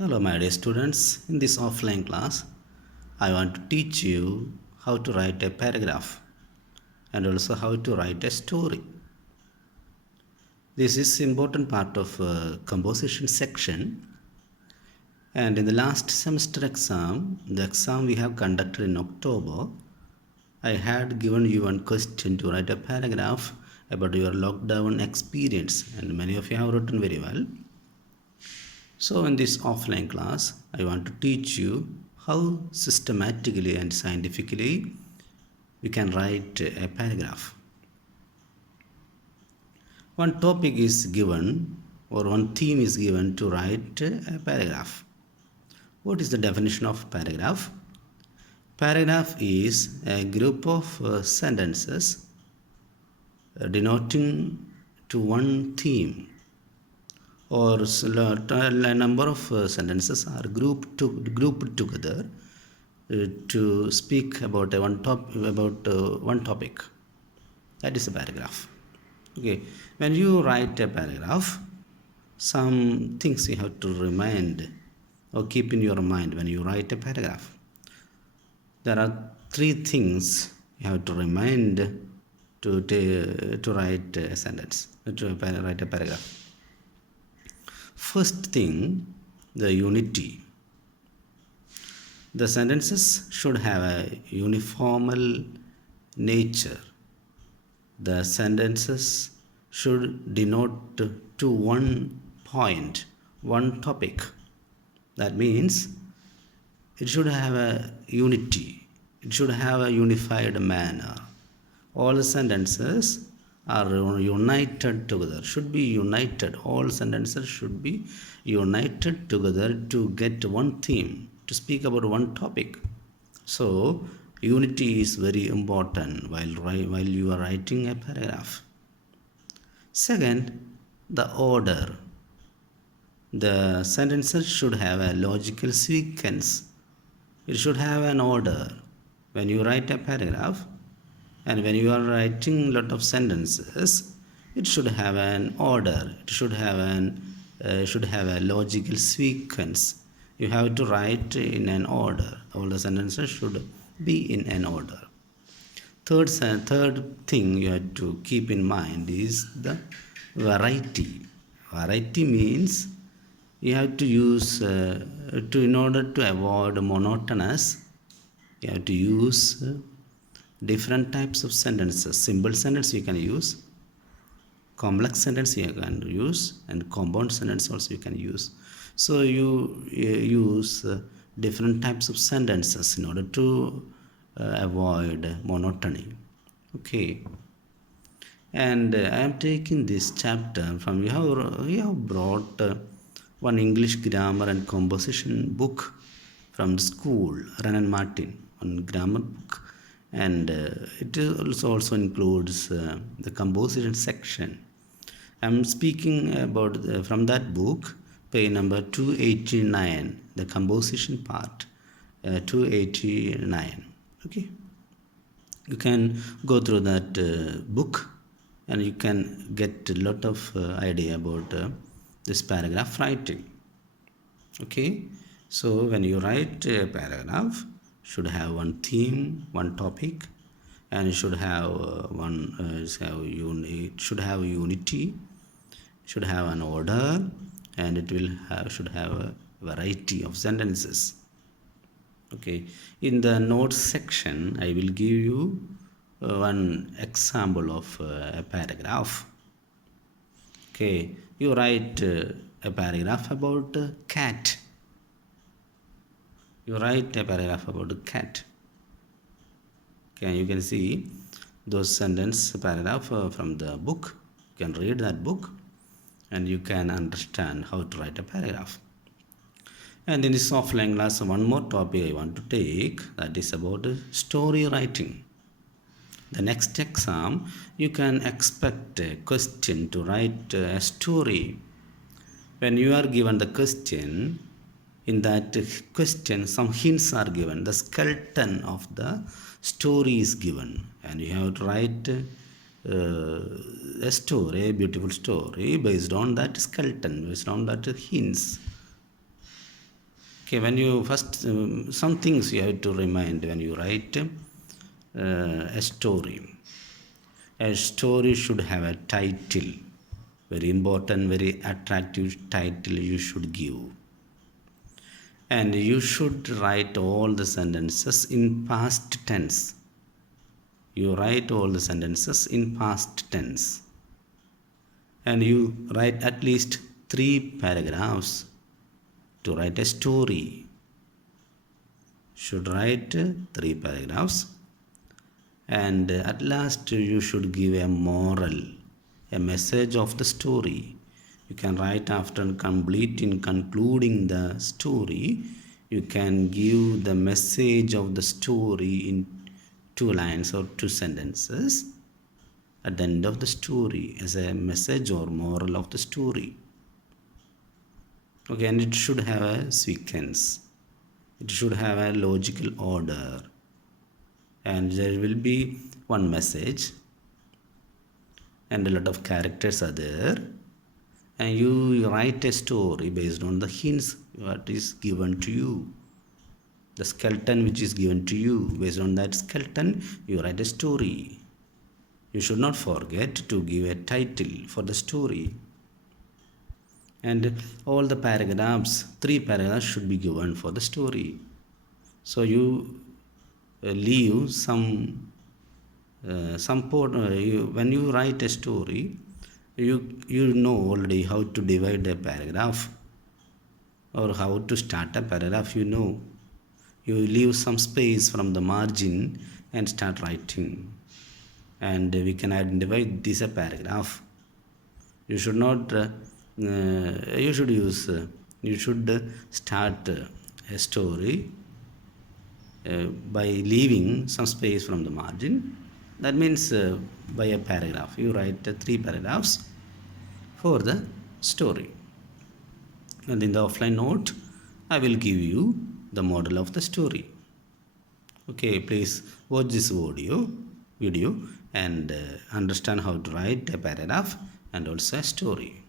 Hello, my dear students. In this offline class, I want to teach you how to write a paragraph and also how to write a story. This is important part of composition section. And in the last semester exam, the exam we have conducted in October, I had given you one question to write a paragraph about your lockdown experience, and many of you have written very well. So, in this offline class, I want to teach you how systematically and scientifically we can write a paragraph. One topic is given or one theme is given to write a paragraph. What is the definition of paragraph? Paragraph is a group of sentences denoting to one theme, or a number of sentences are grouped together to speak about one topic. That is a paragraph. Okay, when you write a paragraph, some things you have to remind or keep in your mind when you write a paragraph. There are three things you have to remind to write a sentence, to write a paragraph. First thing, the unity. The sentences should have a uniformal nature. The sentences should denote to one point, one topic. That means it should have a unity. It should have a unified manner. All the sentences are united together, should be united. All sentences should be united together to get one theme, to speak about one topic. So, unity is very important while you are writing a paragraph. Second, the order. The sentences should have a logical sequence. It should have an order. When you write a paragraph, and when you are writing a lot of sentences, it should have an order. It should have a logical sequence. You have to write in an order. All the sentences should be in an order. Third thing you have to keep in mind is the variety. Variety means you have to use in order to avoid monotonous. You have to use different types of sentences. Simple sentence you can use, complex sentence you can use, and compound sentence also you can use. So you use different types of sentences in order to avoid monotony. Okay, and I am taking this chapter from you have brought one English grammar and composition book from the school, Renan Martin, one grammar book, and it also includes the composition section. I'm speaking about from that book, page number 289, the composition part, 289. Okay, you can go through that book, and you can get a lot of idea about this paragraph writing. Okay, so when you write a paragraph, should have one theme, one topic, and it should have it should have unity, should have an order, and it should have a variety of sentences. Okay, in the notes section, I will give you one example of a paragraph. Okay, you write a paragraph about a cat. You write a paragraph about a cat. Okay, you can see those sentence paragraph from the book. You can read that book and you can understand how to write a paragraph. And in this offline class, one more topic I want to take, that is about story writing. The next exam, you can expect a question to write a story. When you are given the question, in that question some hints are given. The skeleton of the story is given, and you have to write a story, a beautiful story based on that skeleton, based on that hints. Okay, when you first, some things you have to remind when you write a story. A story should have a title, very important, very attractive title you should give. And you should write all the sentences in past tense. You write all the sentences in past tense. And you write at least 3 paragraphs to write a story. Should write 3 paragraphs, and at last you should give a moral, a message of the story. You can write after completing, concluding the story, you can give the message of the story in 2 lines or 2 sentences at the end of the story as a message or moral of the story. Okay, and it should have a sequence. It should have a logical order, and there will be one message and a lot of characters are there, and you write a story based on the hints what is given to you, the skeleton which is given to you. Based on that skeleton you write a story. You should not forget to give a title for the story, and all the paragraphs, 3 paragraphs should be given for the story. So you leave when you write a story, you know already how to divide a paragraph or how to start a paragraph. You leave some space from the margin and start writing, and we can identify this a paragraph. You should not you should start a story by leaving some space from the margin. That means by a paragraph you write 3 paragraphs for the story, and in the offline note I will give you the model of the story. Okay, please watch this video and understand how to write a paragraph and also a story.